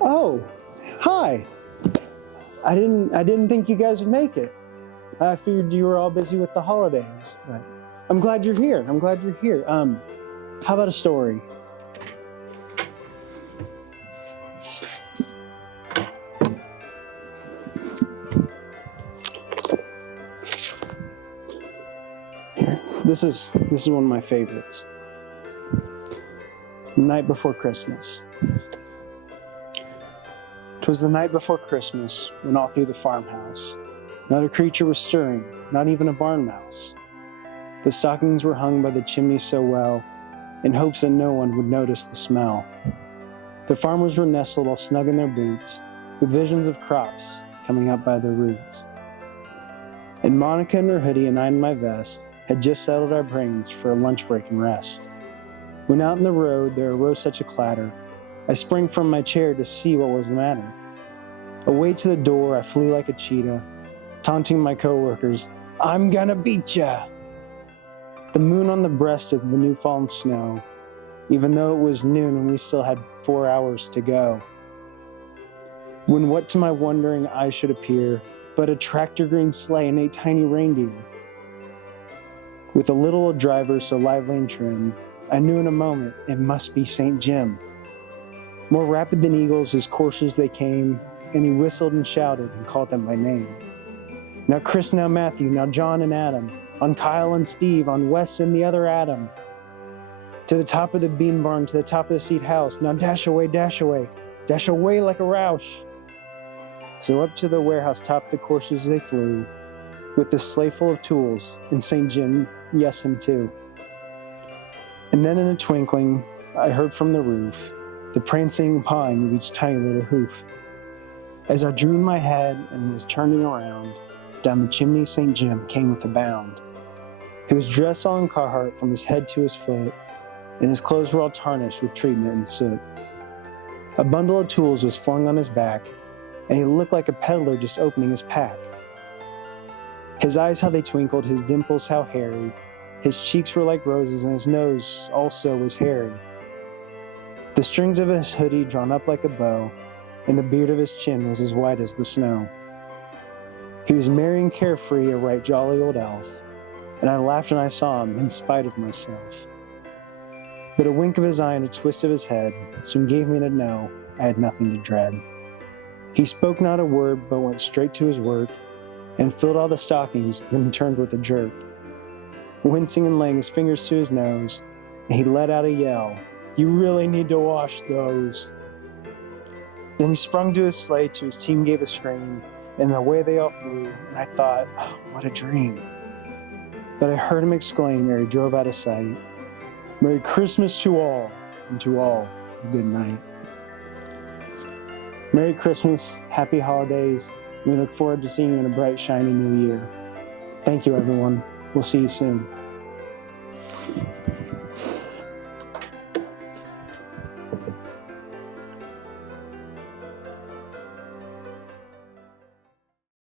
Oh, hi. I didn't think you guys would make it. I figured you were all busy with the holidays, but I'm glad you're here. How about a story? Here. This is one of my favorites. The Night Before Christmas. 'Twas the night before Christmas, when all through the farmhouse not a creature was stirring, not even a barn mouse. The stockings were hung by the chimney so well, in hopes that no one would notice the smell. The farmers were nestled all snug in their boots, with visions of crops coming up by their roots. And Monica in her hoodie and I in my vest had just settled our brains for a lunch break and rest. When out in the road there arose such a clatter, I sprang from my chair to see what was the matter. Away to the door I flew like a cheetah, taunting my coworkers, "I'm gonna beat ya!" The moon on the breast of the new fallen snow, even though it was noon and we still had 4 hours to go. When what to my wondering eyes should appear but a tractor green sleigh and 8 tiny reindeer. With a little old driver so lively and trim, I knew in a moment it must be St. Jim. More rapid than eagles as coursers they came, and he whistled and shouted and called them by name. Now Chris, now Matthew, now John and Adam, on Kyle and Steve, on Wes and the other Adam. To the top of the bean barn, to the top of the seed house, now dash away like a roush. So up to the warehouse top the coursers they flew, with the sleigh full of tools, and St. Jim, yes him too. And then in a twinkling, I heard from the roof the prancing pawing of each tiny little hoof. As I drew in my head and was turning around, down the chimney St. Jim came with a bound. He was dressed all in Carhartt from his head to his foot, and his clothes were all tarnished with treatment and soot. A bundle of tools was flung on his back, and he looked like a peddler just opening his pack. His eyes how they twinkled, his dimples how hairy, his cheeks were like roses, and his nose also was hairy. The strings of his hoodie drawn up like a bow, and the beard of his chin was as white as the snow. He was merry and carefree, a right jolly old elf, and I laughed when I saw him, in spite of myself. But a wink of his eye and a twist of his head soon gave me to know I had nothing to dread. He spoke not a word, but went straight to his work, and filled all the stockings, then turned with a jerk. Wincing and laying his fingers to his nose, and he let out a yell, "You really need to wash those." Then he sprung to his sleigh, to his team gave a scream, and away they all flew, and I thought, oh, what a dream. But I heard him exclaim ere he drove out of sight, "Merry Christmas to all, and to all, good night." Merry Christmas, happy holidays, and we look forward to seeing you in a bright, shiny new year. Thank you, everyone. We'll see you soon.